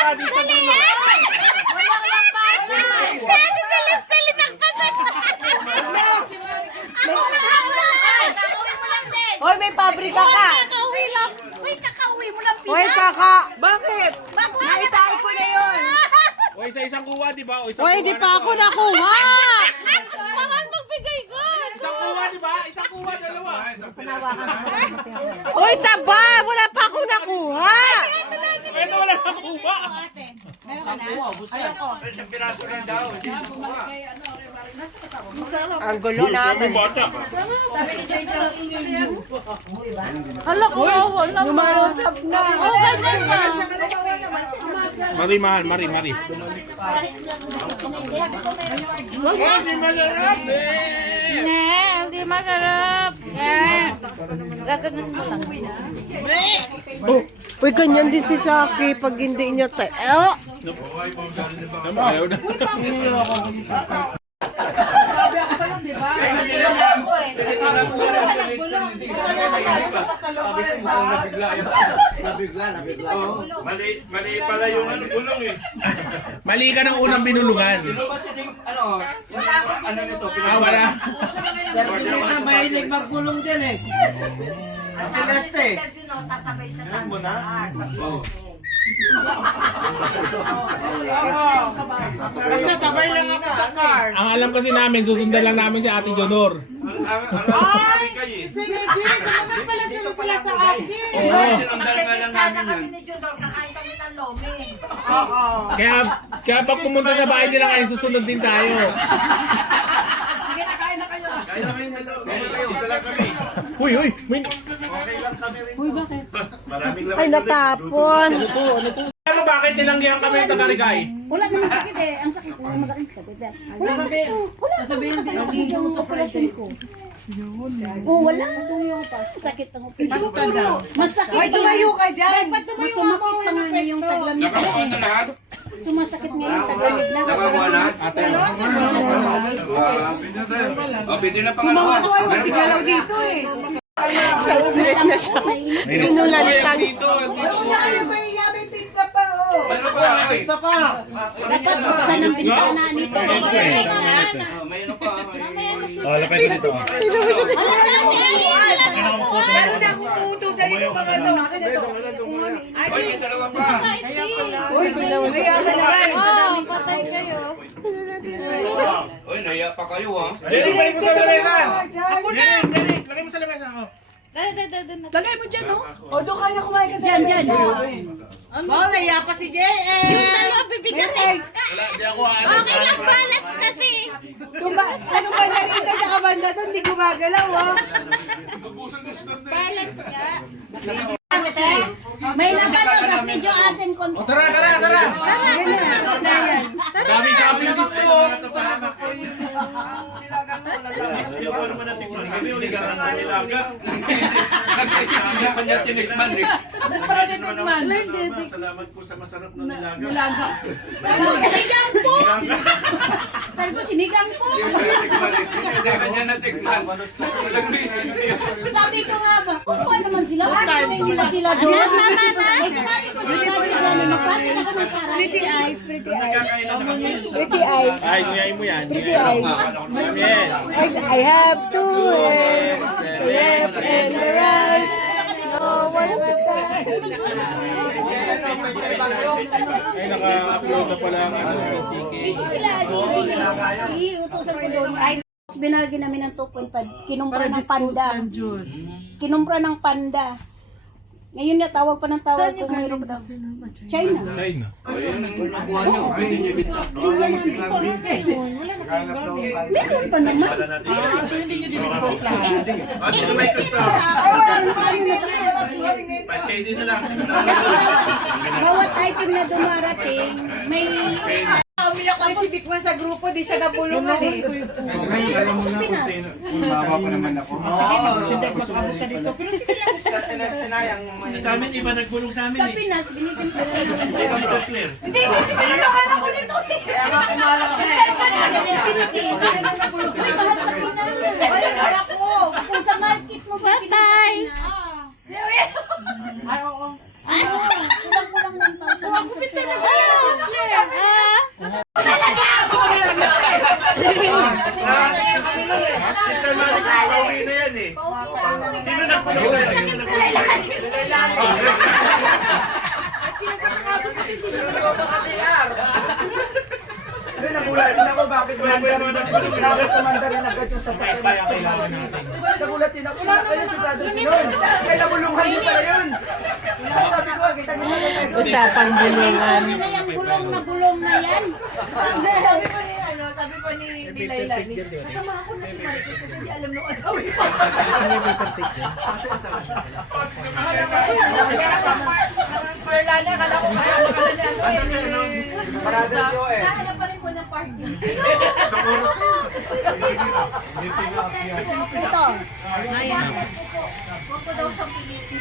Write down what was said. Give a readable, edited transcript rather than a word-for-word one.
Dali! Walang lapas! Dati sa Lestalin ang pasat! Hoy, may pabrika ka. Kakauwi lang! Uy, kakauwi mo lang Pinas! Hoy, kaka. Bakit? Naitay ko na yun! O isa isang kuha, di ba? O isang Hoy, kuha di na pa to. ako nakuha. Bawal magbigay ko! Isang kuha, di ba? Isang kuha, dalawa. Hoy, taba. Wala pa ako nakuha. Ito wala na kuha. Ang gulo namin. Bata. Hala ko, wala lumalusap na. Oh, ganyan na. Mari, mahal. Mari. Hindi masarap. Gaganon mo lang. Uy, ganyan din si Saki pag hindi niya tayo. Ayaw na. Mali pala yung gulong eh. Mali ka ng unang binulungan. Wala. Sa mahilig maggulong din eh. Celeste. Sasabay sa Sansa. Sabay lang ako sa car. Ang alam kasi namin, susundan lang namin si Ate Jonor. Sige, sumunod pala sila sa akin. Sana kami ni Jodor, nakain kami ng lomi. Kaya pag pumunta sa bahay nila kayo, susunod din tayo. Kaya na kayo sa loob. Dala kami. Uy, may... Maraming laman. Ay, natapon. Ano bakit nilanggihan kami ng taga-Rigay? Wala naman sakit eh. Ang sakit ko, magaling ka. Wala sakit ko. Wala sasabihin din ang yung supletin ko. Oh, wala. Sakit ang upin. Mas sakit. Hoy, tumayo ka dyan. Mas sumakit pa nga niya yung taglamig. Nakakuha na lahat? Sumasakit nga yung taglamig na. Nakakuha na? Pwede na pangalawa. Sigalaw dito eh. Stress na siya. Pinulalitang. Ano ba? Isa pa. Dapat buksan ang bintana nito. May ano pa? Oh, lapit dito. Lalo na kumuto sa dito mga to. Akin ito. Ay, may dalawa pa. Uy, kaya ka naman. Oh, patay kayo. Uy, naya pa kayo ah. Dito, balik mo sa lamesa. Ako na. Lagay mo sa lamesa. Lagay mo dyan, no? O, doon ka na kumain ka sa mesa. Oh, naiya pa si JS. Yung dalawa bibigat eh. Wala, di ako Okay lang, balance kasi. Ano ba narito sa kabanda doon? Hindi gumagalaw, oh. Balance ka. May laban sa video asim content. Tara. Dami shopping gusto mo. Hindi ako naman natin sabi, uligaran na nilaga. Nagsisisiga pa niya tinikman eh. Salamat po sa masarap na nilaga. Sinigang po! Sabi ko, sinigang po! Hindi ka niya natikman. Nag-message siya. Sabi ko nga ba, kukuha naman sila. Kasi nila sila doon. Tama na. Eh, sinabi ko sila sila, magpapit ako ng karay. Pretty eyes, pretty eyes. Nagkakailan na kami. Pretty eyes. Ay, nguyay mo yan. Pretty eyes. Yes. I have to live, left and the right. No one will die. Ay, naka-upload na pala ang ano, CK. Kasi sila, iutusan ko doon. Ay, binalgi namin ng 2.5. Kinumpra ng panda. Kinumpra ng panda. Ngayon na tawag pa ng tawag kung mayroon daw. China. China. Ayun, nakuha niyo. Pwede niyo bita. Meron pa naman. So hindi nyo dinispoke lahat. Sige, may gusto. Pagkay din na lang. Bawat item na dumarating, may... Umiyak kami si Bikman sa grupo, di siya nabulungan eh. Alam mo na kung sino. Bumaba pa naman ako. Sa amin, iba nagbulong sa amin Sa eh. Pinas, binibinta na Hindi, binulungan ako nito. Kaya nga kumala ka Wala ako. Kung sa market mo, Patay. Ay, oo. Kulang-kulang 1,000. Ay! Nagulat din ako bakit tumanda rin agad yung sasakyan Kaya kailangan natin. Nagulat din ako. Wala kayo si Brother Sinon. Kaya nabulungan niyo pala yun. Sabi ko, kita niyo na Usapang bulungan. Ano na yan, bulong na yan. Sabi pa ni Layla, sasamahan ko na si Maricos kasi hindi alam nung asawi pa. Merlana, kala ko kasama ka na niyan. Brother ko eh. Nahanap pa rin ko ng party. Ito. Huwag ko daw siyang pilitin.